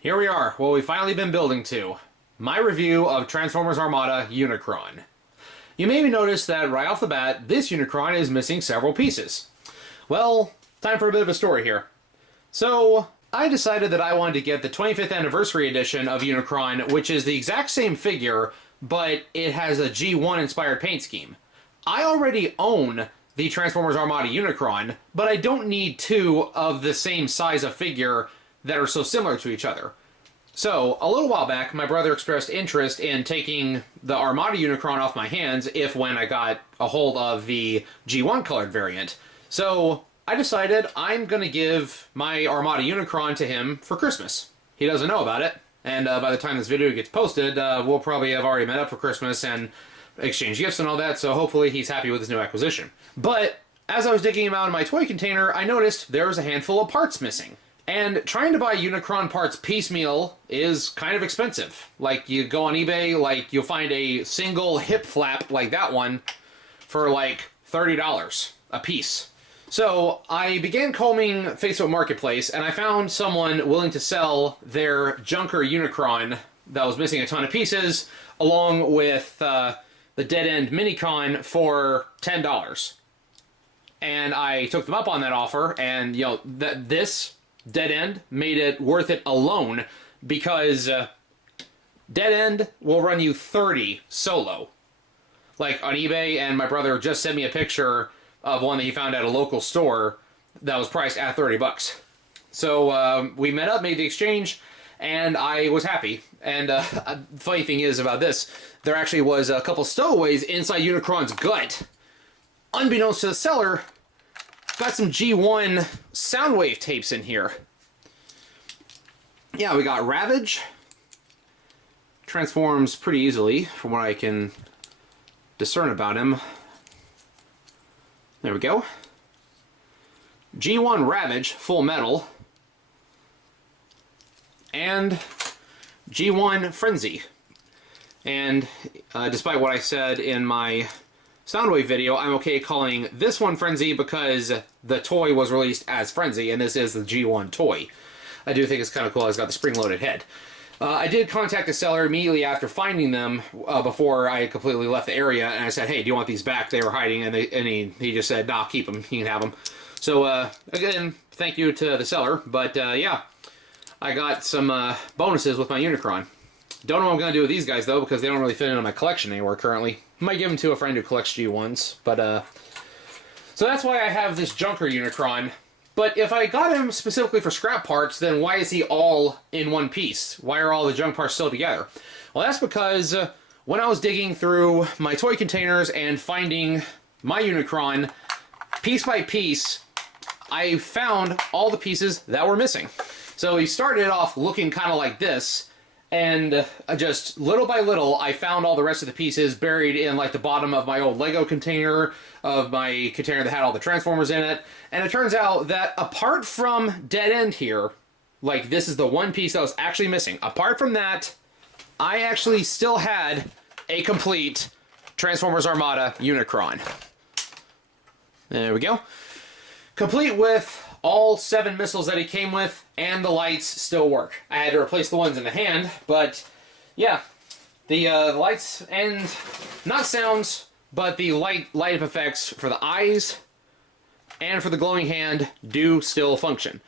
Here we are, what we've finally been building to. My review of Transformers Armada Unicron. You may have noticed that right off the bat, this Unicron is missing several pieces. Well, time for a bit of a story here. So, I decided that I wanted to get the 25th Anniversary Edition of Unicron, which is the exact same figure, but it has a G1 inspired paint scheme. I already own the Transformers Armada Unicron, but I don't need two of the same size of figure that are so similar to each other. So, a little while back, my brother expressed interest in taking the Armada Unicron off my hands when I got a hold of the G1 colored variant. So, I decided I'm going to give my Armada Unicron to him for Christmas. He doesn't know about it, and by the time this video gets posted, we'll probably have already met up for Christmas and exchanged gifts and all that, so hopefully he's happy with his new acquisition. But, as I was digging him out of my toy container, I noticed there was a handful of parts missing. And trying to buy Unicron parts piecemeal is kind of expensive. Like, you go on eBay, like, you'll find a single hip flap like that one for like $30 a piece. So, I began combing Facebook Marketplace, and I found someone willing to sell their junker Unicron that was missing a ton of pieces, along with the dead-end Minicon for $10. And I took them up on that offer, and, you know, this dead end made it worth it alone, because dead end will run you $30 solo, like on eBay. And my brother just sent me a picture of one that he found at a local store that was priced at $30. So we met up, made the exchange, and I was happy. And funny thing is about this, there actually was a couple stowaways inside Unicron's gut. Unbeknownst to the seller, got some G1 Soundwave tapes in here. Yeah, we got Ravage. Transforms pretty easily, from what I can discern about him. There we go. G1 Ravage, full metal. And G1 Frenzy. And despite what I said in my Soundwave video, I'm okay calling this one Frenzy because the toy was released as Frenzy, and this is the G1 toy. I do think it's kind of cool. It's got the spring-loaded head. I did contact the seller immediately after finding them before I completely left the area, and I said, hey, do you want these back? They were hiding, and he just said, nah, keep them. You can have them. So, again, thank you to the seller, but yeah, I got some bonuses with my Unicron. Don't know what I'm going to do with these guys, though, because they don't really fit into my collection anywhere currently. Might give them to a friend who collects G1s, but, so that's why I have this junker Unicron. But if I got him specifically for scrap parts, then why is he all in one piece? Why are all the junk parts still together? Well, that's because when I was digging through my toy containers and finding my Unicron, piece by piece, I found all the pieces that were missing. So he started off looking kind of like this, and just little by little, I found all the rest of the pieces buried in like the bottom of my old Lego container, of my container that had all the Transformers in it. And it turns out that apart from dead end here, like this is the one piece that was actually missing. Apart from that, I actually still had a complete Transformers Armada Unicron. There we go. Complete with all 7 missiles that he came with, and the lights still work. I had to replace the ones in the hand, but yeah, the lights and not sounds, but the light up effects for the eyes and for the glowing hand do still function.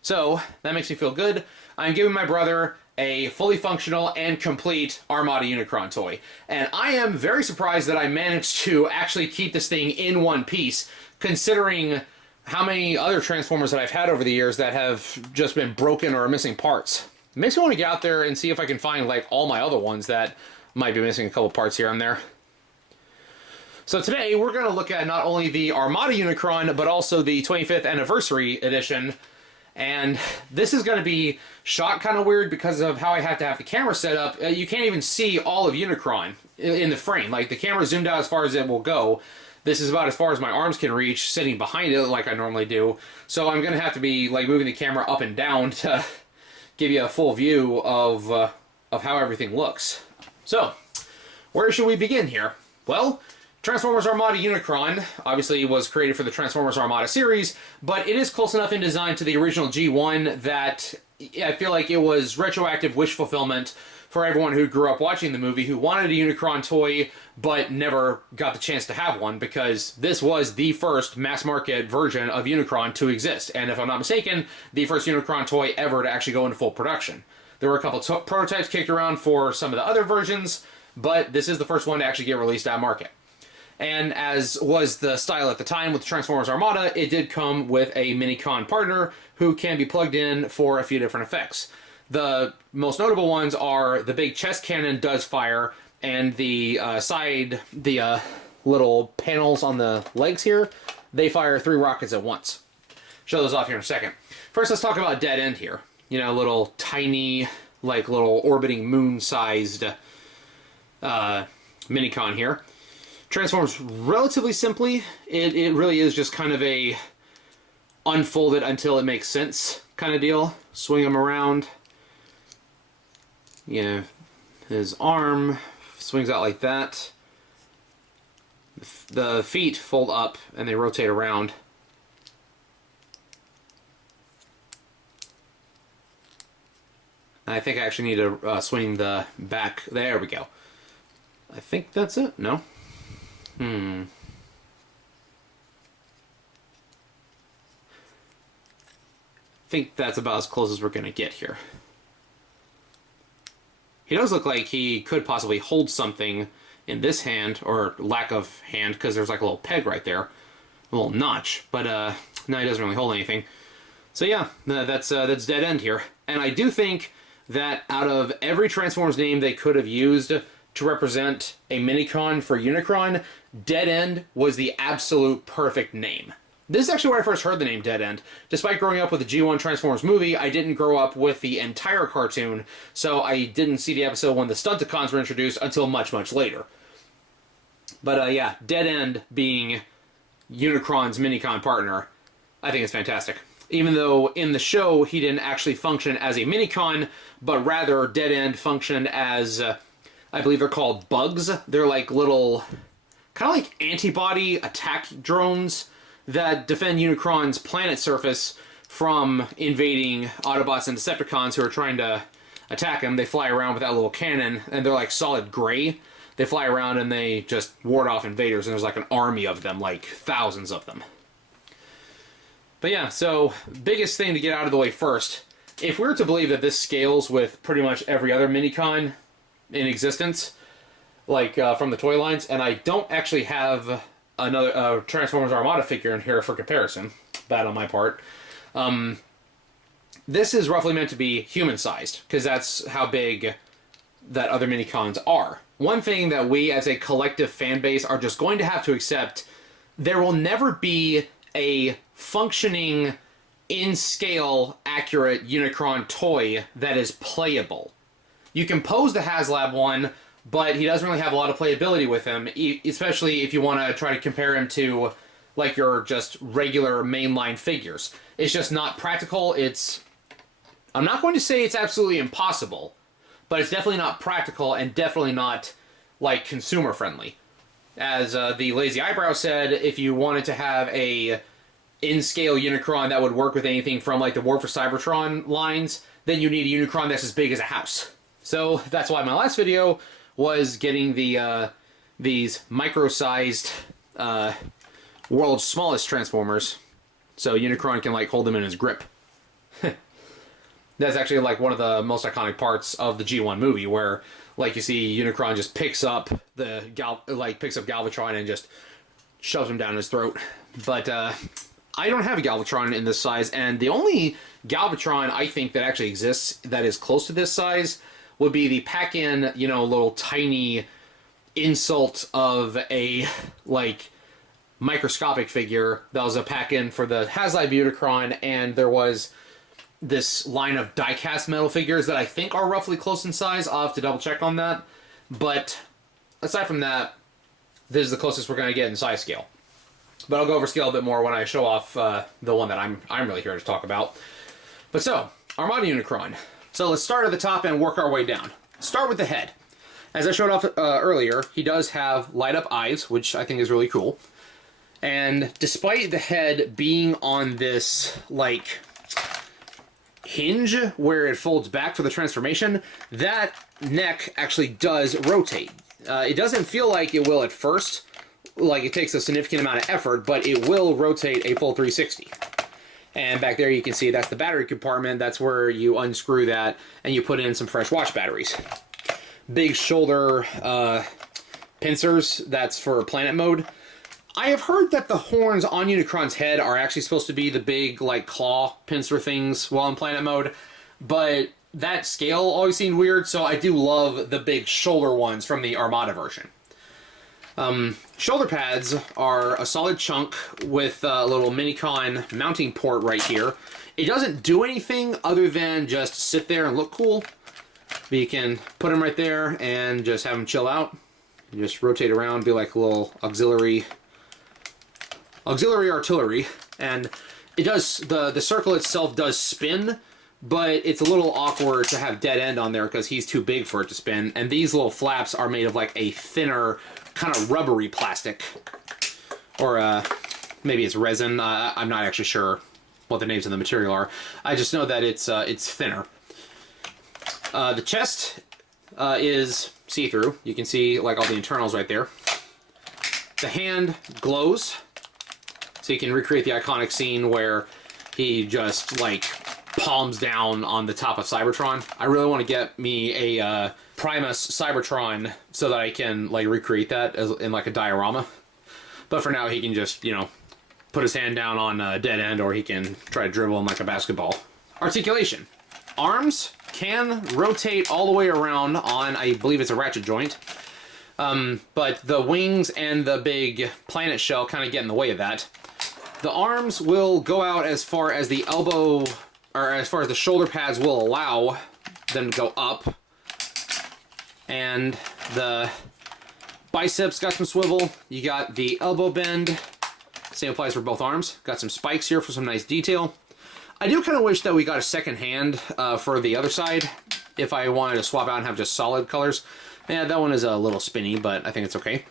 So that makes me feel good. I'm giving my brother a fully functional and complete Armada Unicron toy, and I am very surprised that I managed to actually keep this thing in one piece, considering how many other Transformers that I've had over the years that have just been broken or missing parts. It makes me want to get out there and see if I can find like all my other ones that might be missing a couple parts here and there. So today we're going to look at not only the Armada Unicron, but also the 25th Anniversary Edition. And this is going to be shot kind of weird because of how I have to have the camera set up. You can't even see all of Unicron in the frame. Like, the camera zoomed out as far as it will go. This is about as far as my arms can reach, sitting behind it like I normally do. So I'm going to have to be like moving the camera up and down to give you a full view of how everything looks. So, where should we begin here? Well, Transformers Armada Unicron obviously was created for the Transformers Armada series, but it is close enough in design to the original G1 that I feel like it was retroactive wish fulfillment for everyone who grew up watching the movie who wanted a Unicron toy but never got the chance to have one, because this was the first mass market version of Unicron to exist, and if I'm not mistaken, the first Unicron toy ever to actually go into full production. There were a couple prototypes kicked around for some of the other versions, but this is the first one to actually get released at market. And as was the style at the time with Transformers Armada, it did come with a Minicon partner who can be plugged in for a few different effects. The most notable ones are the big chest cannon does fire, and the little panels on the legs here, they fire 3 rockets at once. Show those off here in a second. First, let's talk about Dead End here. You know, little tiny, like little orbiting moon-sized Minicon here. Transforms relatively simply. It really is just kind of a unfold it until it makes sense kind of deal. Swing him around. Yeah, his arm swings out like that. The feet fold up and they rotate around. I think I actually need to swing the back. There we go. I think that's it. No? I think that's about as close as we're going to get here. He does look like he could possibly hold something in this hand, or lack of hand, because there's like a little peg right there. A little notch. But, no, he doesn't really hold anything. So yeah, that's Dead End here. And I do think that out of every Transformers name they could have used to represent a Minicon for Unicron, Dead End was the absolute perfect name. This is actually where I first heard the name Dead End. Despite growing up with the G1 Transformers movie, I didn't grow up with the entire cartoon, so I didn't see the episode when the Stunticons were introduced until much, much later. But yeah, Dead End being Unicron's Minicon partner, I think it's fantastic. Even though in the show he didn't actually function as a Minicon, but rather Dead End functioned as, I believe they're called bugs. They're like little, kind of like antibody attack drones that defend Unicron's planet surface from invading Autobots and Decepticons who are trying to attack him. They fly around with that little cannon, and they're like solid gray. They fly around and they just ward off invaders, and there's like an army of them, like thousands of them. But yeah, so biggest thing to get out of the way first. If we were to believe that this scales with pretty much every other Minicon in existence, like from the toy lines, and I don't actually have another Transformers Armada figure in here for comparison. Bad on my part. This is roughly meant to be human-sized, because that's how big that other Minicons are. One thing that we as a collective fan base are just going to have to accept, there will never be a functioning, in-scale, accurate Unicron toy that is playable. You can pose the HasLab one, but he doesn't really have a lot of playability with him, especially if you want to try to compare him to, like, your just regular mainline figures. It's just not practical. I'm not going to say it's absolutely impossible, but it's definitely not practical and definitely not, like, consumer-friendly. As the Lazy Eyebrow said, if you wanted to have a in-scale Unicron that would work with anything from, like, the War for Cybertron lines, then you need a Unicron that's as big as a house. So that's why my last video was getting these micro-sized world's smallest Transformers, so Unicron can like hold them in his grip. That's actually like one of the most iconic parts of the G1 movie, where like you see Unicron just picks up Galvatron and just shoves him down his throat. But I don't have a Galvatron in this size, and the only Galvatron I think that actually exists that is close to this size would be the pack-in, you know, little tiny insult of a, like, microscopic figure that was a pack-in for the HasLab Unicron, and there was this line of die-cast metal figures that I think are roughly close in size. I'll have to double-check on that. But aside from that, this is the closest we're going to get in size scale. But I'll go over scale a bit more when I show off the one that I'm really here to talk about. But so, Armada Unicron. So let's start at the top and work our way down. Start with the head. As I showed off earlier, he does have light-up eyes, which I think is really cool. And despite the head being on this, like, hinge where it folds back for the transformation, that neck actually does rotate. It doesn't feel like it will at first, like it takes a significant amount of effort, but it will rotate a full 360. And back there you can see that's the battery compartment. That's where you unscrew that and you put in some fresh watch batteries. Big shoulder pincers, that's for planet mode. I have heard that the horns on Unicron's head are actually supposed to be the big, like, claw pincer things while in planet mode, but that scale always seemed weird, so I do love the big shoulder ones from the Armada version. Shoulder pads are a solid chunk with a little Minicon mounting port right here. It doesn't do anything other than just sit there and look cool. But you can put them right there and just have them chill out. You just rotate around, be like a little auxiliary artillery. And it does, the circle itself does spin, but it's a little awkward to have dead end on there because he's too big for it to spin. And these little flaps are made of like a thinner, kind of rubbery plastic. Or maybe it's resin. I'm not actually sure what the names of the material are. I just know that it's thinner. The chest is see-through. You can see like all the internals right there. The hand glows, so you can recreate the iconic scene where he just like palms down on the top of Cybertron. I really want to get me a Primus Cybertron so that I can like recreate that in like a diorama. But for now, he can just, you know, put his hand down on a dead end, or he can try to dribble him like a basketball. Articulation. Arms can rotate all the way around on, I believe it's a ratchet joint. But the wings and the big planet shell kind of get in the way of that. The arms will go out as far as the elbow, or as far as the shoulder pads will allow them to go up. And the biceps got some swivel. You got the elbow bend. Same applies for both arms. Got some spikes here for some nice detail. I do kind of wish that we got a second hand for the other side if I wanted to swap out and have just solid colors. Yeah, that one is a little spinny, but I think it's okay.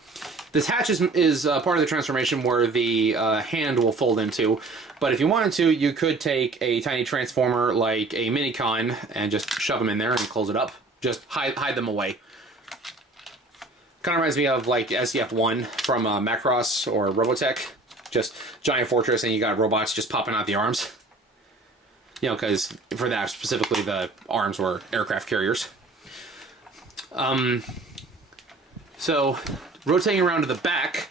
This hatch is part of the transformation where the hand will fold into, but if you wanted to, you could take a tiny transformer like a Minicon and just shove them in there and close it up. Just hide them away. Kind of reminds me of like SDF-1 from Macross or Robotech. Just giant fortress and you got robots just popping out the arms. You know, because for that specifically, the arms were aircraft carriers. So, rotating around to the back,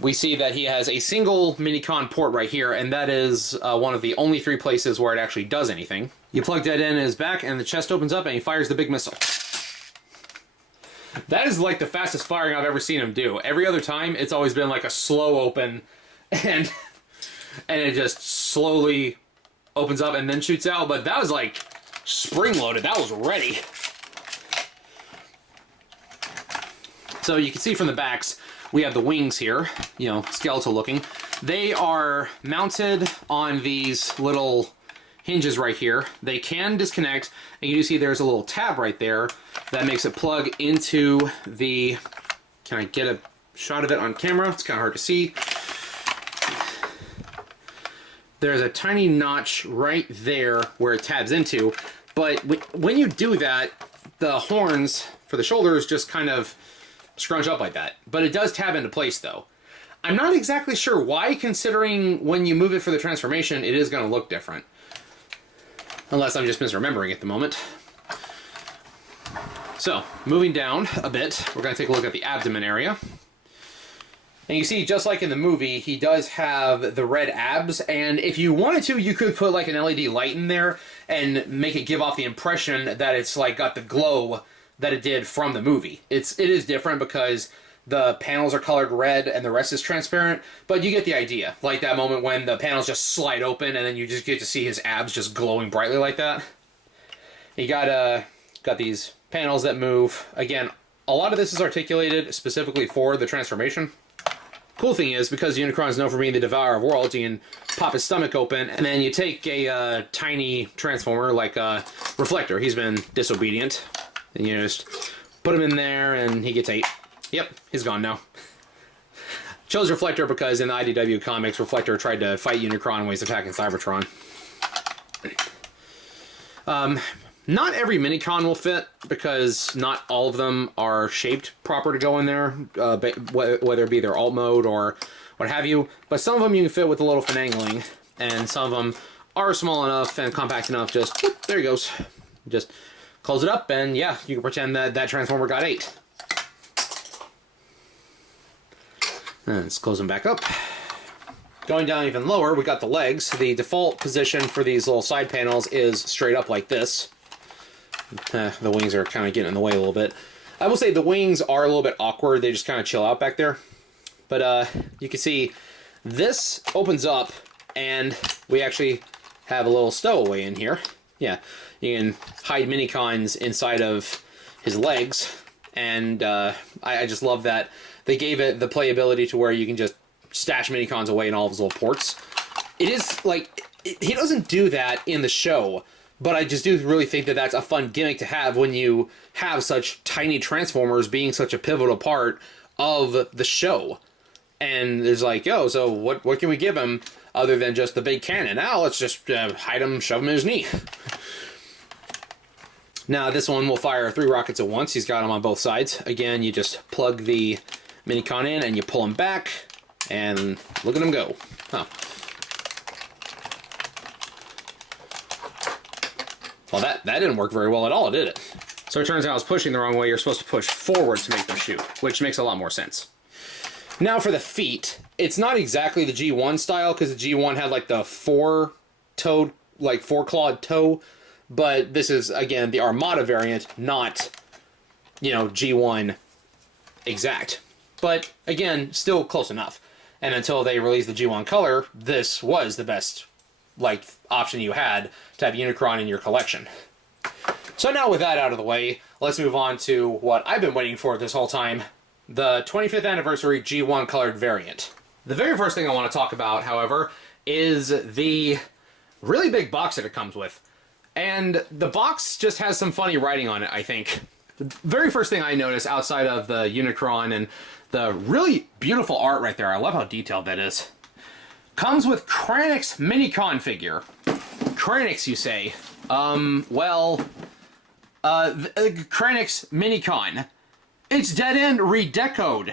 we see that he has a single Minicon port right here, and that is one of the only 3 places where it actually does anything. You plug that in his back, and the chest opens up, and he fires the big missile. That is like the fastest firing I've ever seen him do. Every other time, it's always been like a slow open, and it just slowly opens up and then shoots out, but that was like spring-loaded. That was ready. So you can see from the backs, we have the wings here, you know, skeletal looking. They are mounted on these little hinges right here. They can disconnect, and you see there's a little tab right there that makes it plug into the... Can I get a shot of it on camera? It's kind of hard to see. There's a tiny notch right there where it tabs into, but when you do that, the horns for the shoulders just kind of scrunch up like that. But it does tab into place, though. I'm not exactly sure why, considering when you move it for the transformation, it is going to look different. Unless I'm just misremembering at the moment. So, moving down a bit, we're going to take a look at the abdomen area. And you see, just like in the movie, he does have the red abs, and if you wanted to, you could put like an LED light in there and make it give off the impression that it's like got the glow that it did from the movie. It is different because the panels are colored red and the rest is transparent, but you get the idea. Like that moment when the panels just slide open and then you just get to see his abs just glowing brightly like that. You got these panels that move. Again, a lot of this is articulated specifically for the transformation. Cool thing is, because Unicron is known for being the devourer of worlds, you can pop his stomach open, and then you take a tiny transformer like a Reflector. He's been disobedient. And you just Put him in there, and he gets 8. Yep, he's gone now. Chose Reflector because in the IDW comics, Reflector tried to fight Unicron when he's attacking Cybertron. Not every Minicon will fit, because not all of them are shaped proper to go in there, whether it be their alt mode or what have you. But some of them you can fit with a little finagling, and some of them are small enough and compact enough, just, whoop, there he goes. Just close it up, and yeah, you can pretend that that Transformer got 8. And let's close them back up. Going down even lower, we got the legs. The default position for these little side panels is straight up like this. The wings are kind of getting in the way a little bit. I will say the wings are a little bit awkward. They just kind of chill out back there. But you can see this opens up, and we actually have a little stowaway in here. Yeah, you can hide Minicons inside of his legs. And I just love that they gave it the playability to where you can just stash Minicons away in all of his little ports. It is, like, he doesn't do that in the show, but I just do really think that that's a fun gimmick to have when you have such tiny Transformers being such a pivotal part of the show. And there's like, yo, so what can we give him other than just the big cannon? Now let's just hide him, shove him in his knee. Now this one will fire 3 rockets at once. He's got them on both sides. Again, you just plug the Minicon in and you pull him back, and look at him go. Huh. Well, that didn't work very well at all, did it? So it turns out I was pushing the wrong way. You're supposed to push forward to make them shoot, which makes a lot more sense. Now for the feet. It's not exactly the G1 style, because the G1 had like the 4-toed, like 4-clawed toe, but this is, again, the Armada variant, not, you know, G1 exact. But, again, still close enough. And until they released the G1 color, this was the best, like, option you had to have Unicron in your collection. So now with that out of the way, let's move on to what I've been waiting for this whole time, the 25th Anniversary G1 colored variant. The very first thing I want to talk about, however, is the really big box that it comes with. And the box just has some funny writing on it, I think. The very first thing I noticed outside of the Unicron and the really beautiful art right there, I love how detailed that is, comes with Kranix Minicon figure. Kranix, you say? Kranix Minicon. It's Dead End redecoed.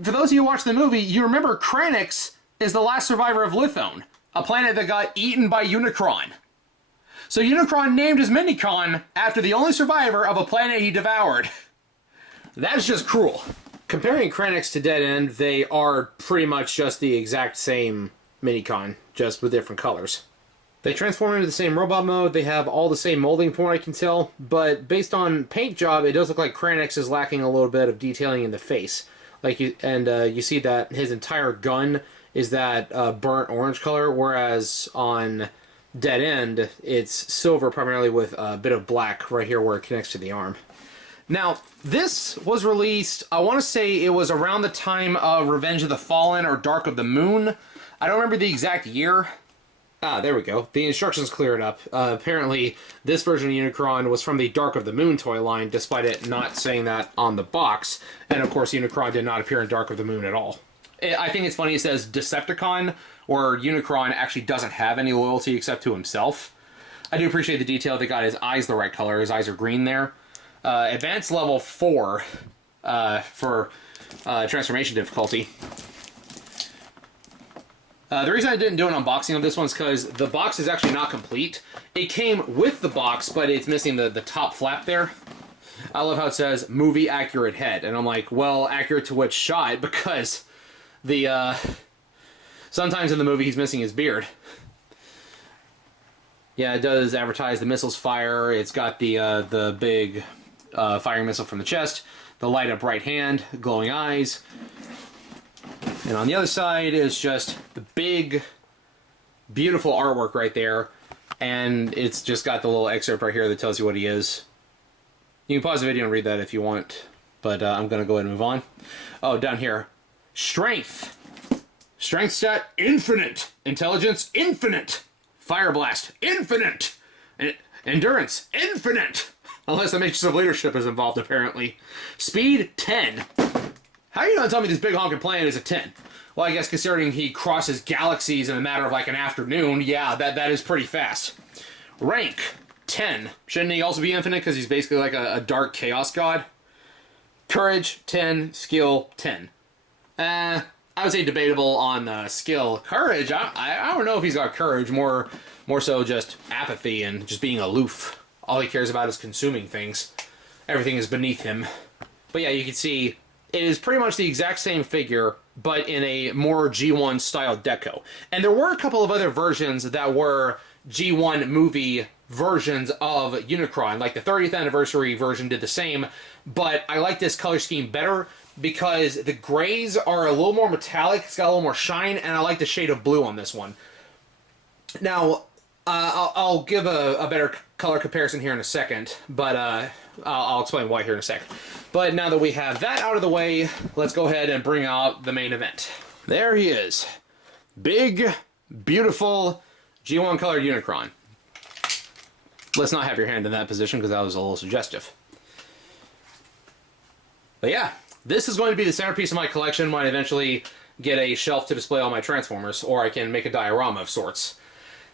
For those of you who watch the movie, you remember Kranix is the last survivor of Lithone, a planet that got eaten by Unicron. So Unicron named his Minicon after the only survivor of a planet he devoured. That's just cruel. Comparing Kranix to Dead End, they are pretty much just the exact same Minicon, just with different colors. They transform into the same robot mode, they have all the same molding from what I can tell, but based on paint job, it does look like Kranix is lacking a little bit of detailing in the face. You see that his entire gun is that burnt orange color, whereas on Dead End, it's silver primarily with a bit of black right here where it connects to the arm. Now, this was released, I want to say it was around the time of Revenge of the Fallen or Dark of the Moon. I don't remember the exact year. Ah, there we go. The instructions clear it up. Apparently, this version of Unicron was from the Dark of the Moon toy line, despite it not saying that on the box. And of course, Unicron did not appear in Dark of the Moon at all. I think it's funny it says Decepticon, where Unicron actually doesn't have any loyalty except to himself. I do appreciate the detail. They got his eyes the right color. His eyes are green there. Advanced level 4 for transformation difficulty. The reason I didn't do an unboxing of this one is because the box is actually not complete. It came with the box, but it's missing the top flap there. I love how it says, movie accurate head. And I'm like, well, accurate to which shot? Because the, sometimes in the movie he's missing his beard. Yeah, it does advertise the missiles fire. It's got the big firing missile from the chest, the light up right hand, glowing eyes. And on the other side is just the big, beautiful artwork right there. And it's just got the little excerpt right here that tells you what he is. You can pause the video and read that if you want. But I'm going to go ahead and move on. Oh, down here. Strength. Strength stat, infinite. Intelligence, infinite. Fire blast, infinite. Endurance, infinite. Unless the Matrix of Leadership is involved, apparently. Speed, 10. How are you gonna tell me this big honking planet is a 10? Well, I guess considering he crosses galaxies in a matter of like an afternoon, yeah, that is pretty fast. Rank, 10. Shouldn't he also be infinite because he's basically like a dark chaos god? Courage, 10. Skill, 10. I would say debatable on skill. Courage, I don't know if he's got courage. More so just apathy and just being aloof. All he cares about is consuming things. Everything is beneath him. But yeah, you can see it is pretty much the exact same figure, but in a more G1 style deco. And there were a couple of other versions that were G1 movie versions of Unicron. Like the 30th anniversary version did the same, but I like this color scheme better because the grays are a little more metallic, it's got a little more shine, and I like the shade of blue on this one. Now, I'll give a better color comparison here in a second, but I'll explain why here in a sec. But now that we have that out of the way, let's go ahead and bring out the main event. There he is. Big, beautiful, G1 colored Unicron. Let's not have your hand in that position because that was a little suggestive. But yeah, this is going to be the centerpiece of my collection when I eventually get a shelf to display all my Transformers, or I can make a diorama of sorts.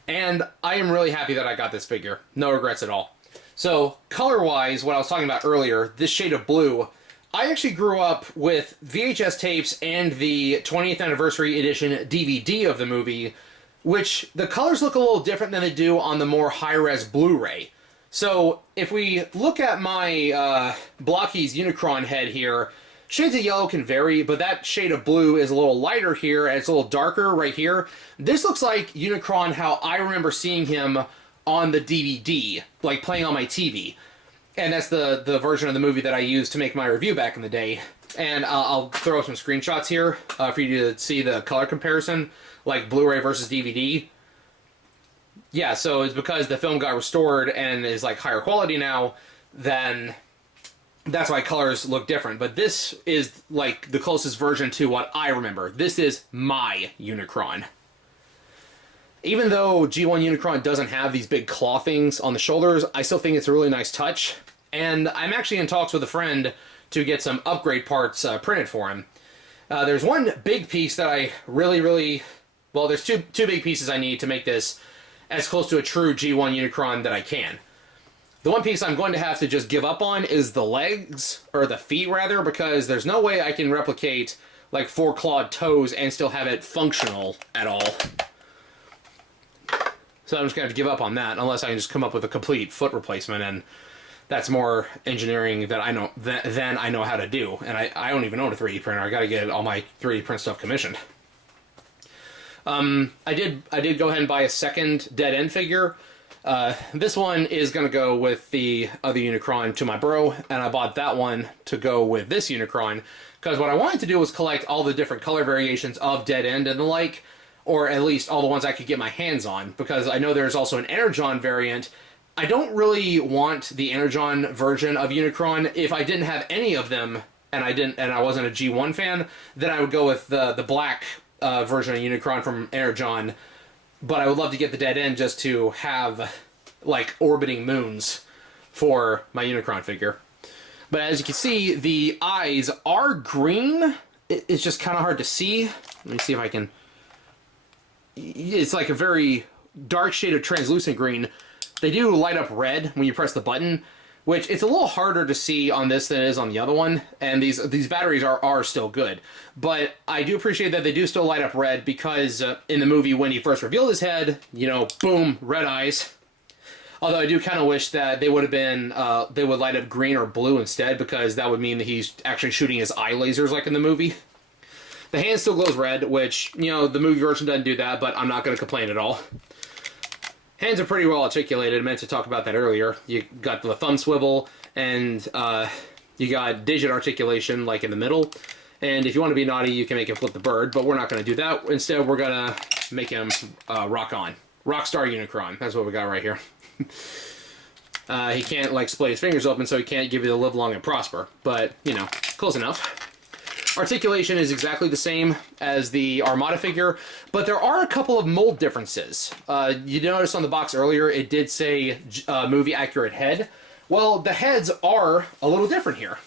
And I am really happy that I got this figure. No regrets at all. So, color-wise, what I was talking about earlier, this shade of blue, I actually grew up with VHS tapes and the 20th Anniversary Edition DVD of the movie, which the colors look a little different than they do on the more high-res Blu-ray. So, if we look at my Blocky's Unicron head here, shades of yellow can vary, but that shade of blue is a little lighter here, and it's a little darker right here. This looks like Unicron how I remember seeing him on the DVD, like playing on my TV. And that's the version of the movie that I used to make my review back in the day. And I'll throw some screenshots here for you to see the color comparison, like Blu-ray versus DVD. Yeah, so it's because the film got restored and is like higher quality now, then that's why colors look different. But this is like the closest version to what I remember. This is my Unicron. Even though G1 Unicron doesn't have these big claw things on the shoulders, I still think it's a really nice touch. And I'm actually in talks with a friend to get some upgrade parts printed for him. There's one big piece that I really... Well, there's two big pieces I need to make this as close to a true G1 Unicron that I can. The one piece I'm going to have to just give up on is the legs, or the feet rather, because there's no way I can replicate like 4 clawed toes and still have it functional at all. So I'm just going to have to give up on that, unless I can just come up with a complete foot replacement, and that's more engineering that I know than I know how to do. And I don't even own a 3D printer. I got to get all my 3D print stuff commissioned. I did go ahead and buy a second Dead End figure. This one is going to go with the other Unicron to my bro, and I bought that one to go with this Unicron, because what I wanted to do was collect all the different color variations of Dead End and the like, or at least all the ones I could get my hands on, because I know there's also an Energon variant. I don't really want the Energon version of Unicron. If I didn't have any of them, and I wasn't a G1 fan, then I would go with the black version of Unicron from Energon. But I would love to get the Dead End just to have, like, orbiting moons for my Unicron figure. But as you can see, the eyes are green. It's just kind of hard to see. Let me see if I can... It's like a very dark shade of translucent green. They do light up red when you press the button, which it's a little harder to see on this than it is on the other one. And these batteries are still good. But I do appreciate that they do still light up red, because in the movie when he first revealed his head, you know, boom, red eyes. Although I do kind of wish that they would have been, they would light up green or blue instead, because that would mean that he's actually shooting his eye lasers like in the movie. The hand still glows red, which, you know, the movie version doesn't do that, but I'm not going to complain at all. Hands are pretty well articulated. I meant to talk about that earlier. You got the thumb swivel, and you got digit articulation, like in the middle. And if you want to be naughty, you can make him flip the bird, but we're not going to do that. Instead, we're going to make him rock on. Rockstar Unicron. That's what we got right here. He can't, like, split his fingers open, so he can't give you the live long and prosper. But, you know, close enough. Articulation is exactly the same as the Armada figure, but there are a couple of mold differences. You noticed on the box earlier, it did say movie accurate head. Well, the heads are a little different here.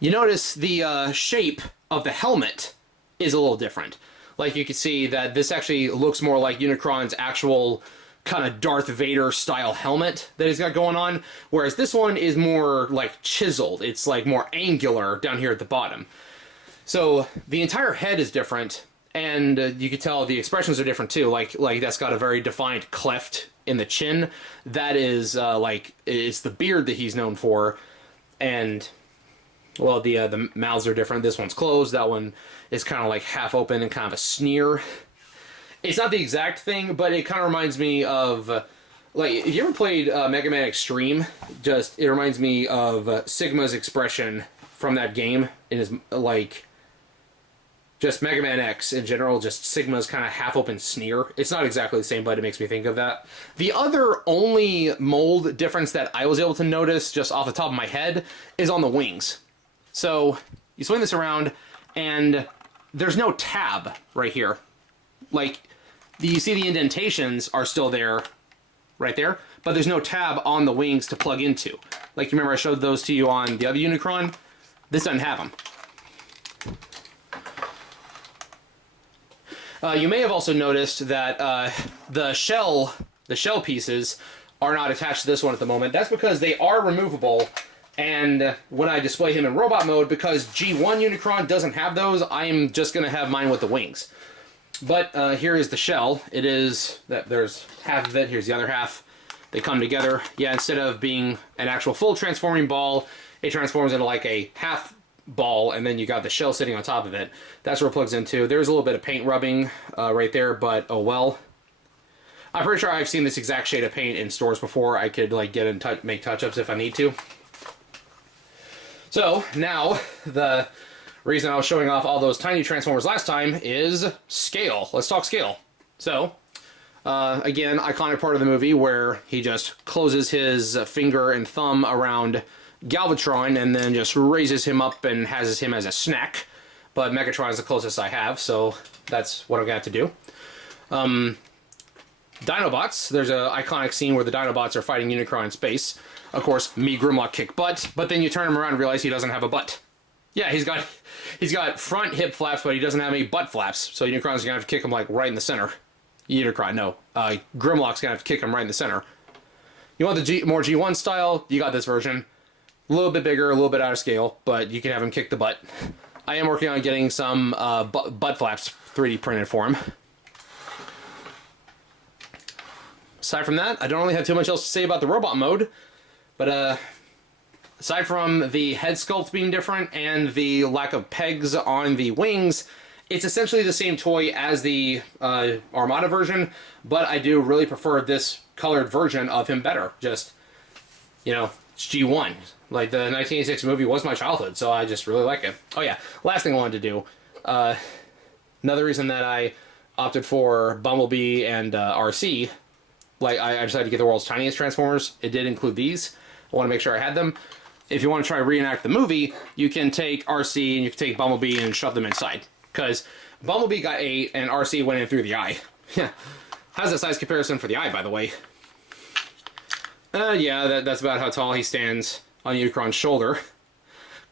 You notice the shape of the helmet is a little different. Like, you can see that this actually looks more like Unicron's actual kind of Darth Vader style helmet that he's got going on, whereas this one is more like chiseled. It's like more angular down here at the bottom. So the entire head is different, and you can tell the expressions are different too. Like that's got a very defined cleft in the chin. That is it's the beard that he's known for, and well, the mouths are different. This one's closed. That one is kind of like half open and kind of a sneer. It's not the exact thing, but it kind of reminds me of, like, if you ever played Mega Man Extreme, it reminds me of Sigma's expression from that game in his, like, just Mega Man X in general, just Sigma's kind of half-open sneer. It's not exactly the same, but it makes me think of that. The other only mold difference that I was able to notice, just off the top of my head, is on the wings. So, you swing this around, and there's no tab right here. Like, you see the indentations are still there, right there, but there's no tab on the wings to plug into. Like, you remember I showed those to you on the other Unicron? This doesn't have them. You may have also noticed that the shell pieces are not attached to this one at the moment. That's because they are removable, and when I display him in robot mode, because G1 Unicron doesn't have those, I'm just going to have mine with the wings. But here is the shell. It is, there's half of it, here's the other half. They come together. Yeah, instead of being an actual full transforming ball, it transforms into like a half ball, and then you got the shell sitting on top of it. That's where it plugs into. There's a little bit of paint rubbing right there, but oh well. I'm pretty sure I've seen this exact shade of paint in stores before. I could like get in make touch-ups if I need to. So, now, the reason I was showing off all those tiny Transformers last time is scale. Let's talk scale. So, again, iconic part of the movie where he just closes his finger and thumb around Galvatron and then just raises him up and has him as a snack. But Megatron is the closest I have, so that's what I'm going to have to do. Dinobots. There's an iconic scene where the Dinobots are fighting Unicron in space. Of course, me Grimlock kick butt, but then you turn him around and realize he doesn't have a butt. Yeah, he's got front hip flaps, but he doesn't have any butt flaps, so Unicron's gonna have to kick him like right in the center. Unicron, no. Grimlock's gonna have to kick him right in the center. You want the more G1 style, you got this version. A little bit bigger, a little bit out of scale, but you can have him kick the butt. I am working on getting some butt flaps 3D printed for him. Aside from that, I don't really have too much else to say about the robot mode, but aside from the head sculpt being different and the lack of pegs on the wings, it's essentially the same toy as the Armada version, but I do really prefer this colored version of him better. Just, you know, it's G1. Like, the 1986 movie was my childhood, so I just really like it. Oh yeah, last thing I wanted to do. Another reason that I opted for Bumblebee and RC, like, I decided to get the world's tiniest Transformers. It did include these. I want to make sure I had them. If you want to try to reenact the movie, you can take RC and you can take Bumblebee and shove them inside. Because Bumblebee got 8 and RC went in through the eye. How's the size comparison for the eye, by the way? Yeah, that's about how tall he stands on Unicron's shoulder.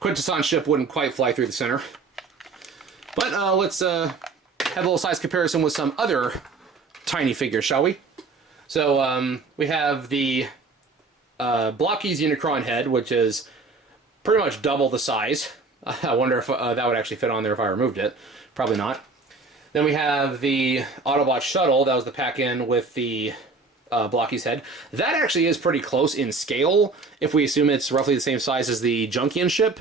Quintesson ship wouldn't quite fly through the center. But let's have a little size comparison with some other tiny figures, shall we? So we have the Blocky's Unicron head, which is pretty much double the size. I wonder if that would actually fit on there if I removed it. Probably not. Then we have the Autobot shuttle. That was the pack-in with the Blocky's head. That actually is pretty close in scale, if we assume it's roughly the same size as the Junkion ship.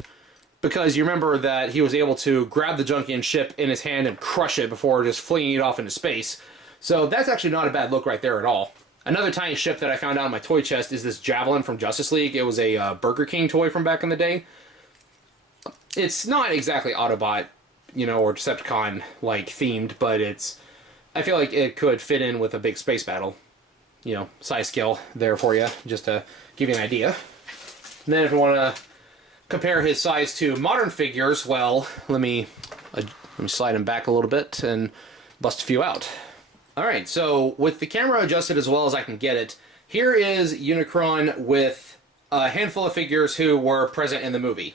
Because you remember that he was able to grab the Junkion ship in his hand and crush it before just flinging it off into space. So that's actually not a bad look right there at all. Another tiny ship that I found out in my toy chest is this Javelin from Justice League. It was a Burger King toy from back in the day. It's not exactly Autobot, you know, or Decepticon-like themed, but I feel like it could fit in with a big space battle. You know, size scale there for you, just to give you an idea. And then if you want to compare his size to modern figures, well, let me slide him back a little bit and bust a few out. Alright, so with the camera adjusted as well as I can get it, here is Unicron with a handful of figures who were present in the movie.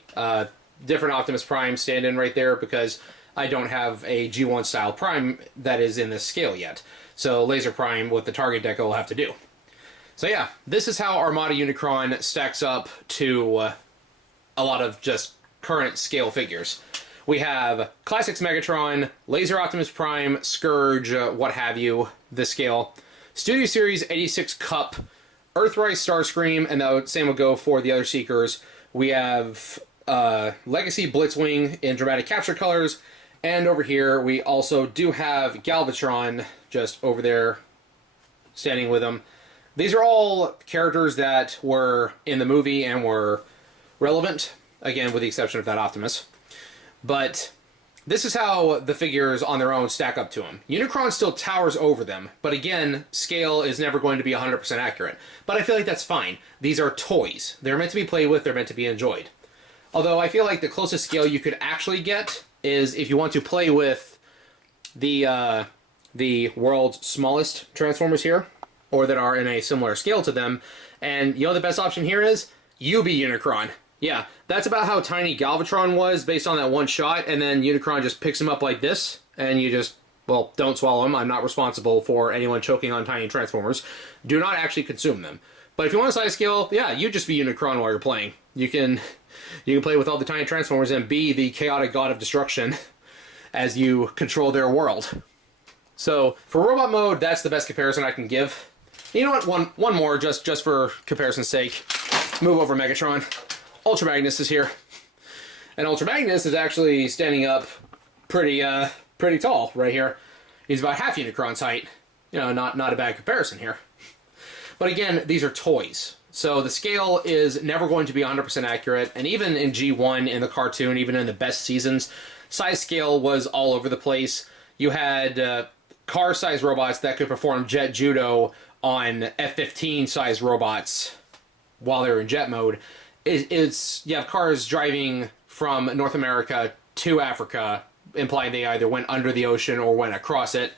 Different Optimus Prime stand-in right there because I don't have a G1 style Prime that is in this scale yet. So Laser Prime with the target deco will have to do. So yeah, this is how Armada Unicron stacks up to a lot of just current scale figures. We have Classics Megatron, Laser Optimus Prime, Scourge, what have you, this scale. Studio Series 86 Cup, Earthrise Starscream, and the same will go for the other Seekers. We have Legacy Blitzwing in dramatic capture colors, and over here we also do have Galvatron just over there standing with him. These are all characters that were in the movie and were relevant, again with the exception of that Optimus. But this is how the figures on their own stack up to him. Unicron still towers over them, but again, scale is never going to be 100% accurate. But I feel like that's fine. These are toys. They're meant to be played with, they're meant to be enjoyed. Although I feel like the closest scale you could actually get is if you want to play with the world's smallest Transformers here, or that are in a similar scale to them. And you know the best option here is UB Unicron. Yeah, that's about how tiny Galvatron was based on that one shot, and then Unicron just picks him up like this, and you just, well, don't swallow him. I'm not responsible for anyone choking on tiny Transformers. Do not actually consume them. But if you want a size scale, yeah, you just be Unicron while you're playing. You can play with all the tiny Transformers and be the chaotic god of destruction as you control their world. So, for robot mode, that's the best comparison I can give. You know what? One more, just for comparison's sake. Move over Megatron. Ultra Magnus is here. And Ultra Magnus is actually standing up pretty tall right here. He's about half Unicron's height. You know, not a bad comparison here. But again, these are toys. So the scale is never going to be 100% accurate. And even in G1, in the cartoon, even in the best seasons, size scale was all over the place. You had car-sized robots that could perform jet judo on F-15 sized robots while they're in jet mode. You have cars driving from North America to Africa, implying they either went under the ocean or went across it.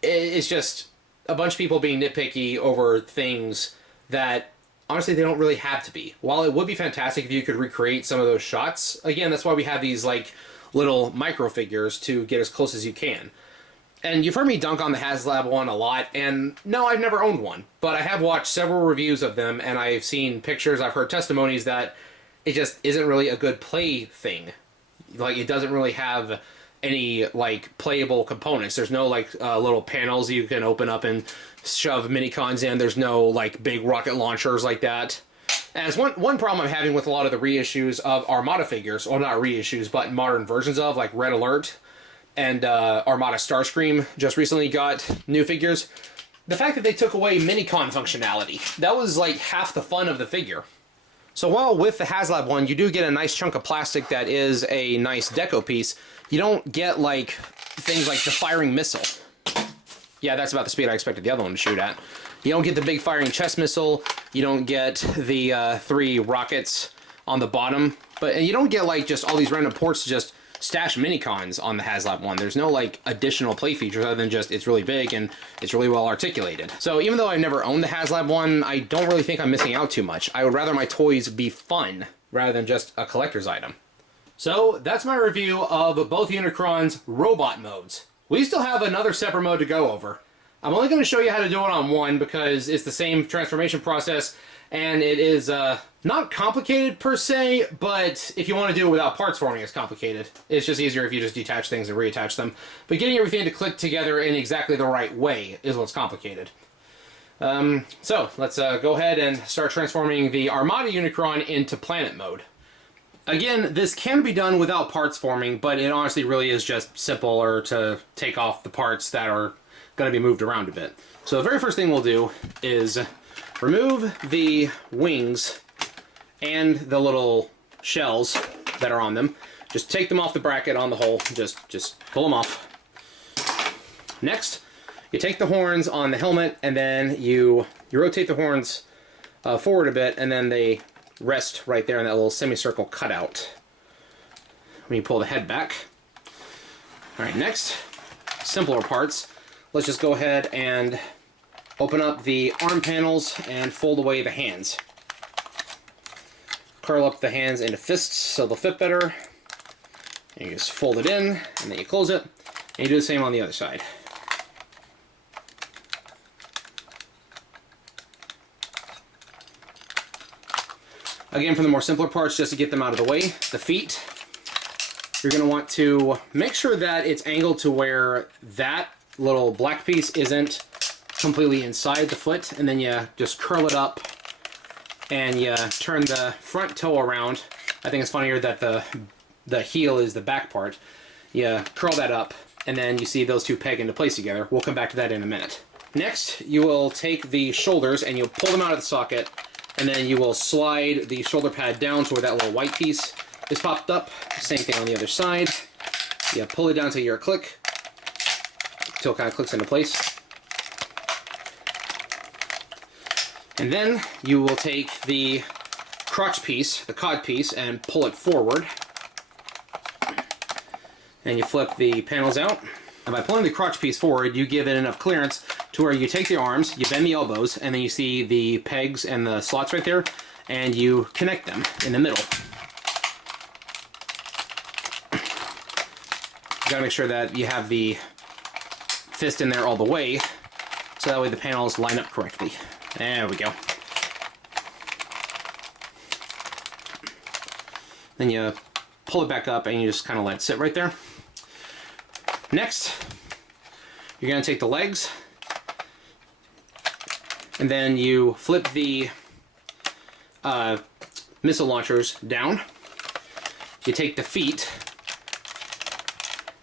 It's just a bunch of people being nitpicky over things that honestly they don't really have to be. While it would be fantastic if you could recreate some of those shots, again, that's why we have these like little micro figures to get as close as you can. And you've heard me dunk on the HasLab one a lot, and no, I've never owned one. But I have watched several reviews of them, and I've seen pictures, I've heard testimonies that it just isn't really a good play thing. Like, it doesn't really have any, like, playable components. There's no, like, little panels you can open up and shove mini-cons in. There's no, like, big rocket launchers like that. And it's one problem I'm having with a lot of the reissues of Armada figures, or not reissues, but modern versions of, like Red Alert, and Armada Starscream just recently got new figures. The fact that they took away Minicon functionality, that was like half the fun of the figure. So while with the HasLab one, you do get a nice chunk of plastic that is a nice deco piece, you don't get like things like the firing missile. Yeah, that's about the speed I expected the other one to shoot at. You don't get the big firing chest missile, you don't get the 3 rockets on the bottom, and you don't get like just all these random ports to just stash minicons on the HasLab one. There's no like additional play features other than just it's really big and it's really well articulated. So even though I've never owned the HasLab one, I don't really think I'm missing out too much. I would rather my toys be fun rather than just a collector's item. So that's my review of both Unicron's robot modes. We still have another separate mode to go over. I'm only going to show you how to do it on one because it's the same transformation process and it is not complicated per se, but if you want to do it without parts forming, it's complicated. It's just easier if you just detach things and reattach them. But getting everything to click together in exactly the right way is what's complicated. So let's go ahead and start transforming the Armada Unicron into planet mode. Again, this can be done without parts forming, but it honestly really is just simpler to take off the parts that are going to be moved around a bit. So the very first thing we'll do is remove the wings and the little shells that are on them. Just take them off the bracket on the hole. Just pull them off. Next, you take the horns on the helmet and then you rotate the horns forward a bit, and then they rest right there in that little semicircle cutout. When you pull the head back. All right, next, simpler parts. Let's just go ahead and open up the arm panels and fold away the hands. Curl up the hands into fists so they'll fit better. And you just fold it in, and then you close it. And you do the same on the other side. Again, for the more simpler parts, just to get them out of the way, the feet, you're going to want to make sure that it's angled to where that little black piece isn't completely inside the foot, and then you just curl it up and you turn the front toe around. I think it's funnier that the heel is the back part. You curl that up, and then you see those two peg into place together. We'll come back to that in a minute. Next, you will take the shoulders and you'll pull them out of the socket, and then you will slide the shoulder pad down to where that little white piece is popped up. Same thing on the other side. You pull it down till you hear a click, till it kind of clicks into place. And then you will take the crotch piece, the cod piece, and pull it forward. And you flip the panels out. And by pulling the crotch piece forward, you give it enough clearance to where you take the arms, you bend the elbows, and then you see the pegs and the slots right there, and you connect them in the middle. You gotta make sure that you have the fist in there all the way, so that way the panels line up correctly. There we go. Then you pull it back up and you just kind of let it sit right there. Next, you're going to take the legs, and then you flip the missile launchers down. You take the feet,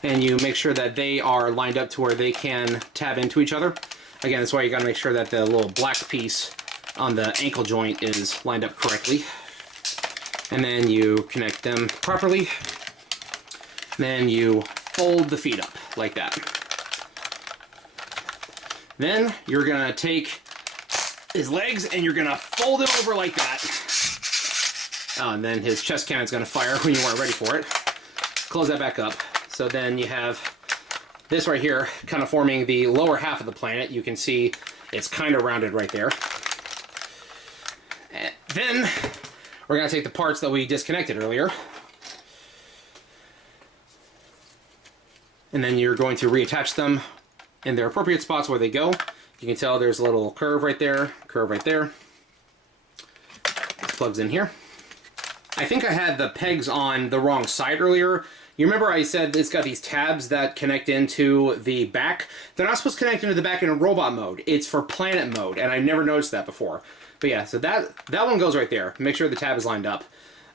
and you make sure that they are lined up to where they can tab into each other. Again, that's why you got to make sure that the little black piece on the ankle joint is lined up correctly. And then you connect them properly. Then you fold the feet up like that. Then you're gonna take his legs and you're gonna fold it over like that. Oh, and then his chest cannon's gonna fire when you weren't ready for it. Close that back up. So then you have this right here kind of forming the lower half of the planet. You can see it's kind of rounded right there. And then we're gonna take the parts that we disconnected earlier. And then you're going to reattach them in their appropriate spots where they go. You can tell there's a little curve right there, curve right there. This plugs in here. I think I had the pegs on the wrong side earlier. You remember I said it's got these tabs that connect into the back? They're not supposed to connect into the back in a robot mode. It's for planet mode, and I never noticed that before. But yeah, so that one goes right there. Make sure the tab is lined up.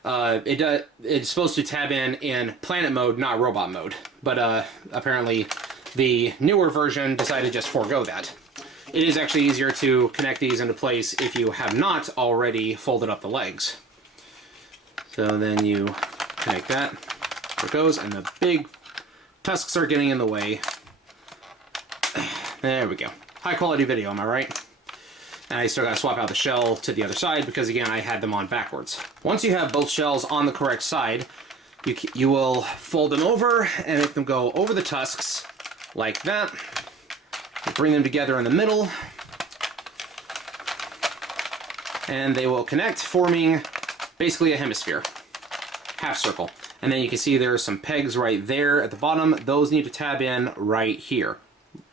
It's supposed to tab in planet mode, not robot mode. But apparently the newer version decided to just forego that. It is actually easier to connect these into place if you have not already folded up the legs. So then you connect that. There it goes, and the big tusks are getting in the way. There we go. High quality video, am I right? And I still gotta swap out the shell to the other side because, again, I had them on backwards. Once you have both shells on the correct side, you will fold them over and make them go over the tusks like that. You bring them together in the middle, and they will connect, forming basically a hemisphere, half circle. And then you can see there's some pegs right there at the bottom. Those need to tab in right here.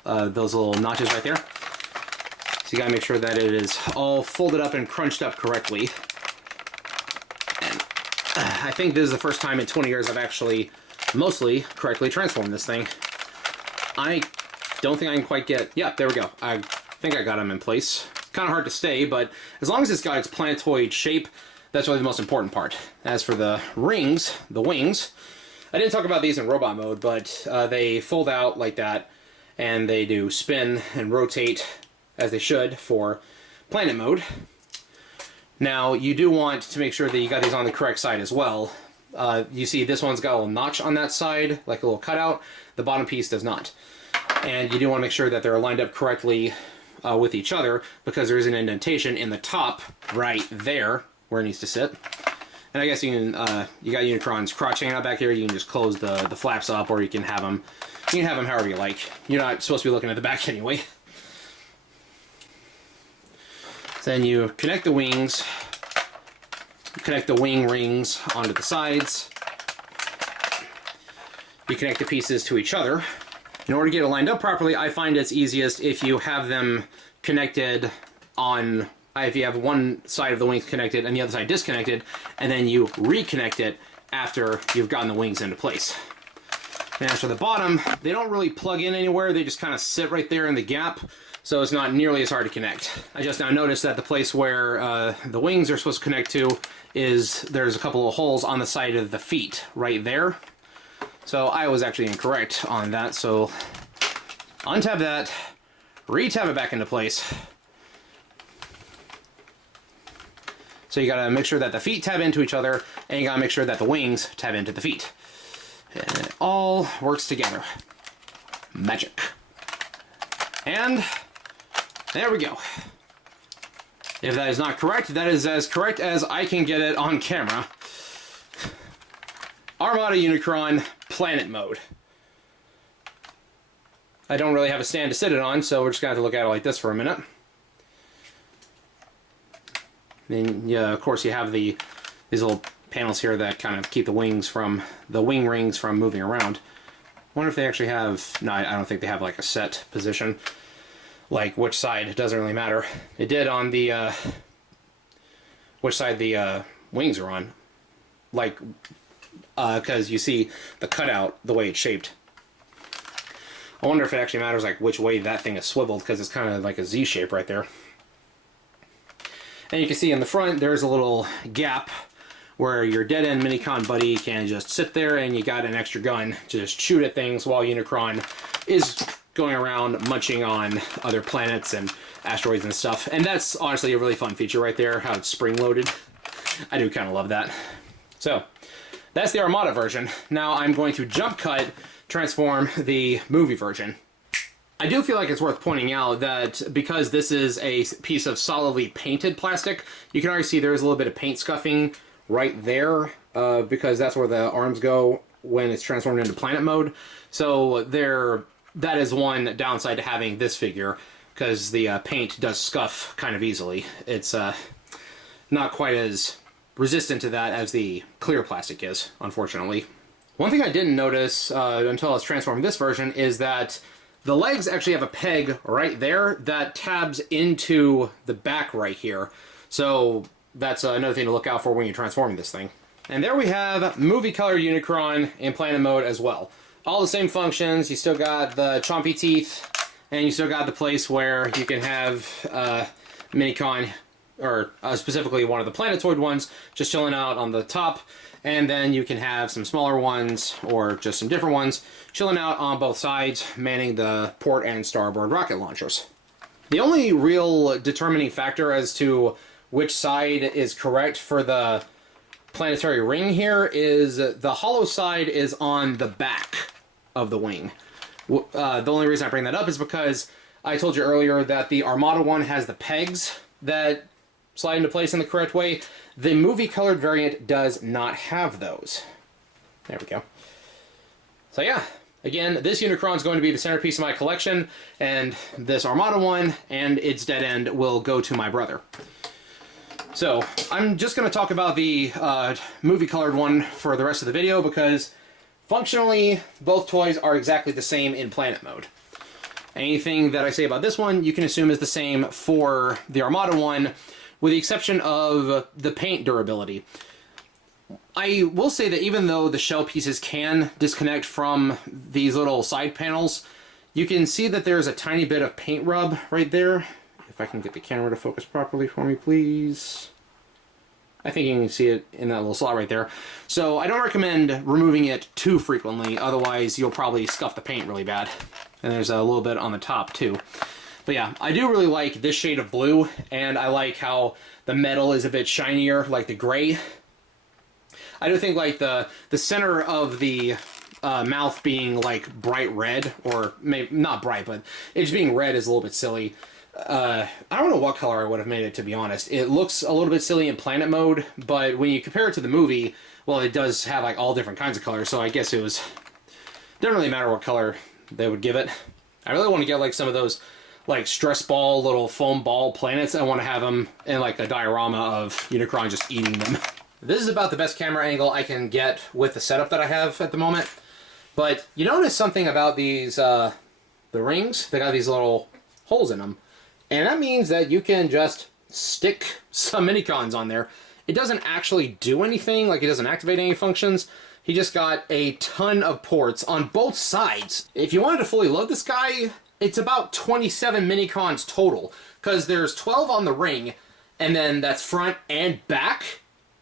Those little notches right there. So you gotta make sure that it is all folded up and crunched up correctly. And I think this is the first time in 20 years I've actually mostly correctly transformed this thing. I don't think I can quite get... Yeah, there we go. I think I got them in place. Kind of hard to stay, but as long as it's got its planetoid shape, that's really the most important part. As for the rings, the wings, I didn't talk about these in robot mode, but they fold out like that, and they do spin and rotate as they should for planet mode. Now, you do want to make sure that you got these on the correct side as well. You see this one's got a little notch on that side, like a little cutout. The bottom piece does not. And you do want to make sure that they're lined up correctly with each other, because there is an indentation in the top right there where it needs to sit. And I guess you can, you got Unicron's crotch hanging out back here. You can just close the flaps up, or you can have them, however you like. You're not supposed to be looking at the back anyway. So then you connect the wings, connect the wing rings onto the sides. You connect the pieces to each other. In order to get it lined up properly, I find it's easiest if you have them connected on, if you have one side of the wings connected and the other side disconnected, and then you reconnect it after you've gotten the wings into place. And as for the bottom, they don't really plug in anywhere, they just kind of sit right there in the gap, so it's not nearly as hard to connect. I just now noticed that the place where the wings are supposed to connect to is, there's a couple of holes on the side of the feet right there. So I was actually incorrect on that, so untab that, re-tab it back into place. So you gotta make sure that the feet tab into each other, and you gotta make sure that the wings tab into the feet. And it all works together. Magic. And there we go. If that is not correct, that is as correct as I can get it on camera. Armada Unicron Planet Mode. I don't really have a stand to sit it on, so we're just going to have to look at it like this for a minute. Then, yeah, of course, you have these little panels here that kind of keep the wing rings from moving around. I wonder if they actually have... No, I don't think they have like a set position. Like which side, it doesn't really matter. It did on the... which side the wings are on. Like... because you see the cutout, the way it's shaped. I wonder if it actually matters like which way that thing is swiveled, because it's kind of like a Z shape right there. And you can see in the front there's a little gap where your dead-end Minicon buddy can just sit there, and you got an extra gun to just shoot at things while Unicron is going around munching on other planets and asteroids and stuff. And that's honestly a really fun feature right there, how it's spring-loaded. I do kind of love that. So, that's the Armada version. Now I'm going to jump cut transform the movie version. I do feel like it's worth pointing out that because this is a piece of solidly painted plastic, you can already see there's a little bit of paint scuffing right there, because that's where the arms go when it's transformed into planet mode. So that is one downside to having this figure, because the paint does scuff kind of easily. It's not quite as resistant to that as the clear plastic is, unfortunately. One thing I didn't notice until I was transforming this version is that the legs actually have a peg right there that tabs into the back right here. So that's another thing to look out for when you're transforming this thing. And there we have movie color Unicron in planet mode as well. All the same functions. You still got the chompy teeth, and you still got the place where you can have Minicon, or specifically one of the planetoid ones, just chilling out on the top. And then you can have some smaller ones, or just some different ones, chilling out on both sides, manning the port and starboard rocket launchers. The only real determining factor as to which side is correct for the planetary ring here is the hollow side is on the back of the wing. The only reason I bring that up is because I told you earlier that the Armada one has the pegs that slide into place in the correct way. The movie-colored variant does not have those. There we go. So yeah, again, this Unicron is going to be the centerpiece of my collection, and this Armada one and its dead end will go to my brother. So, I'm just going to talk about the movie-colored one for the rest of the video, because functionally, both toys are exactly the same in planet mode. Anything that I say about this one, you can assume is the same for the Armada one, with the exception of the paint durability. I will say that even though the shell pieces can disconnect from these little side panels, you can see that there's a tiny bit of paint rub right there. If I can get the camera to focus properly for me, please. I think you can see it in that little slot right there. So I don't recommend removing it too frequently, otherwise you'll probably scuff the paint really bad. And there's a little bit on the top too. But yeah, I do really like this shade of blue, and I like how the metal is a bit shinier, like the gray. I do think like the center of the mouth being like bright red, or maybe not bright, but it just being red is a little bit silly. I don't know what color I would have made it, to be honest. It looks a little bit silly in planet mode, but when you compare it to the movie, well, it does have like all different kinds of colors, so I guess it didn't really matter what color they would give it. I really want to get like some of those like stress ball, little foam ball planets. I want to have them in like a diorama of Unicron just eating them. This is about the best camera angle I can get with the setup that I have at the moment. But you notice something about these, the rings? They got these little holes in them. And that means that you can just stick some Minicons on there. It doesn't actually do anything, like it doesn't activate any functions. He just got a ton of ports on both sides. If you wanted to fully load this guy, it's about 27 Minicons total. Because there's 12 on the ring, and then that's front and back.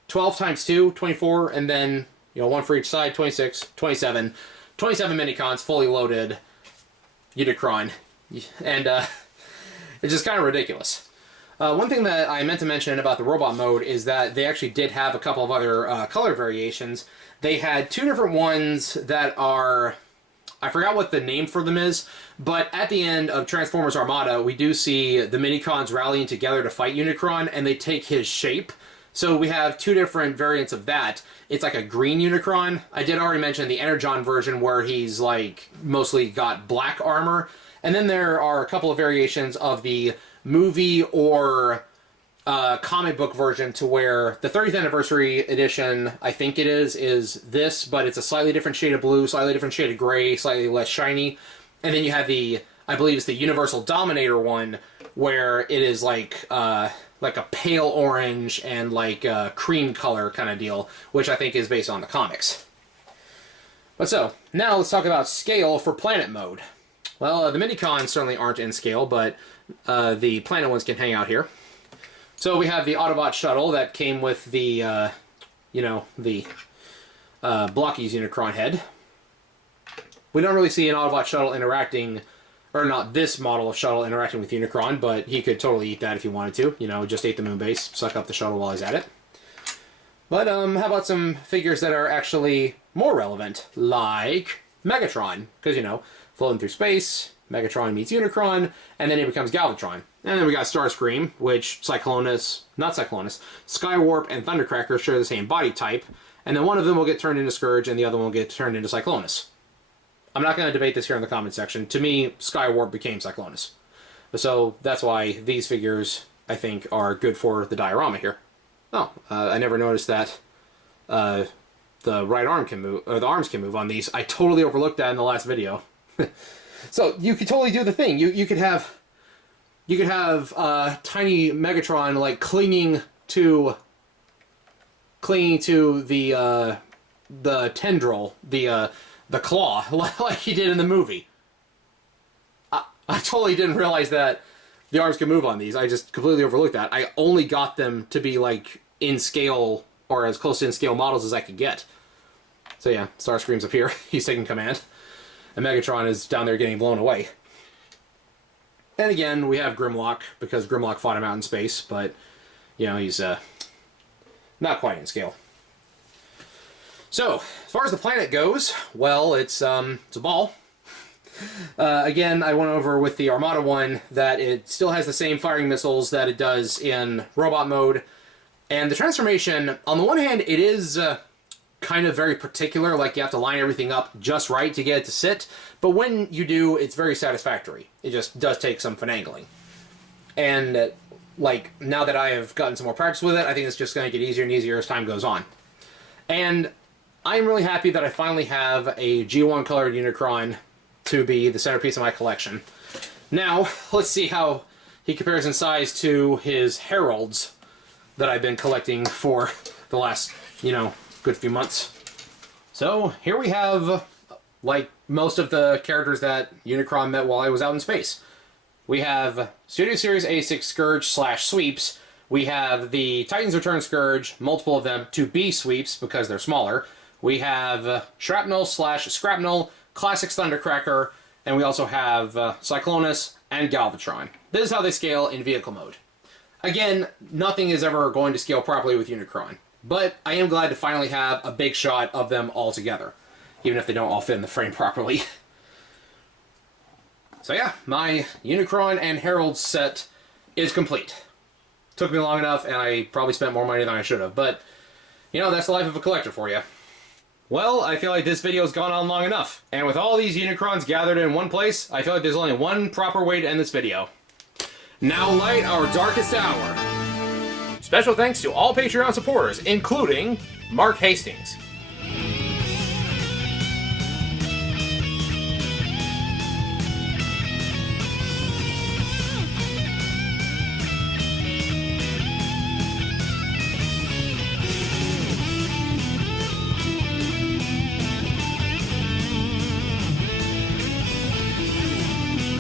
12 times 2, 24, and then, you know, one for each side, 26, 27. 27 Minicons, fully loaded Unicron. And, it's just kind of ridiculous. One thing that I meant to mention about the robot mode is that they actually did have a couple of other color variations. They had two different ones that are... I forgot what the name for them is, but at the end of Transformers Armada, we do see the Minicons rallying together to fight Unicron, and they take his shape. So we have two different variants of that. It's like a green Unicron. I did already mention the Energon version where he's like mostly got black armor. And then there are a couple of variations of the movie or comic book version to where the 30th Anniversary Edition, I think it is this, but it's a slightly different shade of blue, slightly different shade of gray, slightly less shiny. And then you have the, I believe it's the Universal Dominator one, where it is like a pale orange and like a cream color kind of deal, which I think is based on the comics. But so, now let's talk about scale for planet mode. Well, the Minicons certainly aren't in scale, but the planet ones can hang out here. So we have the Autobot shuttle that came with the, you know, the Blocky's Unicron head. We don't really see an Autobot shuttle interacting, or not this model of shuttle interacting with Unicron, but he could totally eat that if he wanted to. You know, just ate the moon base, suck up the shuttle while he's at it. But how about some figures that are actually more relevant, like Megatron, because, you know, floating through space, Megatron meets Unicron, and then he becomes Galvatron. And then we got Starscream, which Skywarp and Thundercracker share the same body type, and then one of them will get turned into Scourge, and the other one will get turned into Cyclonus. I'm not going to debate this here in the comment section. To me, Skywarp became Cyclonus. So that's why these figures, I think, are good for the diorama here. Oh, I never noticed that the right arm can move, or the arms can move on these. I totally overlooked that in the last video. So you could totally do the thing. You could have tiny Megatron like clinging to the tendril, the claw, like he did in the movie. I totally didn't realize that the arms can move on these. I just completely overlooked that. I only got them to be like in scale, or as close to in scale models as I could get. So yeah, Starscream's up here. He's taking command. And Megatron is down there getting blown away. And again, we have Grimlock, because Grimlock fought him out in space, but, you know, he's not quite in scale. So, as far as the planet goes, well, it's a ball. Again, I went over with the Armada one that it still has the same firing missiles that it does in robot mode. And the transformation, on the one hand, it is kind of very particular, like you have to line everything up just right to get it to sit, but when you do, it's very satisfactory. It just does take some finagling. And, like, now that I have gotten some more practice with it, I think it's just going to get easier and easier as time goes on. And I'm really happy that I finally have a G1 colored Unicron to be the centerpiece of my collection. Now, let's see how he compares in size to his Heralds that I've been collecting for the last, you know, good few months. So, here we have, like, most of the characters that Unicron met while I was out in space. We have Studio Series A6 Scourge/Sweeps. We have the Titans Return Scourge, multiple of them, to be Sweeps because they're smaller. We have Shrapnel/Scrapnel, Classics Thundercracker, and we also have Cyclonus and Galvatron. This is how they scale in vehicle mode. Again, nothing is ever going to scale properly with Unicron, but I am glad to finally have a big shot of them all together, even if they don't all fit in the frame properly. So yeah, my Unicron and Herald set is complete. Took me long enough, and I probably spent more money than I should have, but, you know, that's the life of a collector for you. Well, I feel like this video's gone on long enough, and with all these Unicrons gathered in one place, I feel like there's only one proper way to end this video. Now light our darkest hour. Special thanks to all Patreon supporters, including Mark Hastings,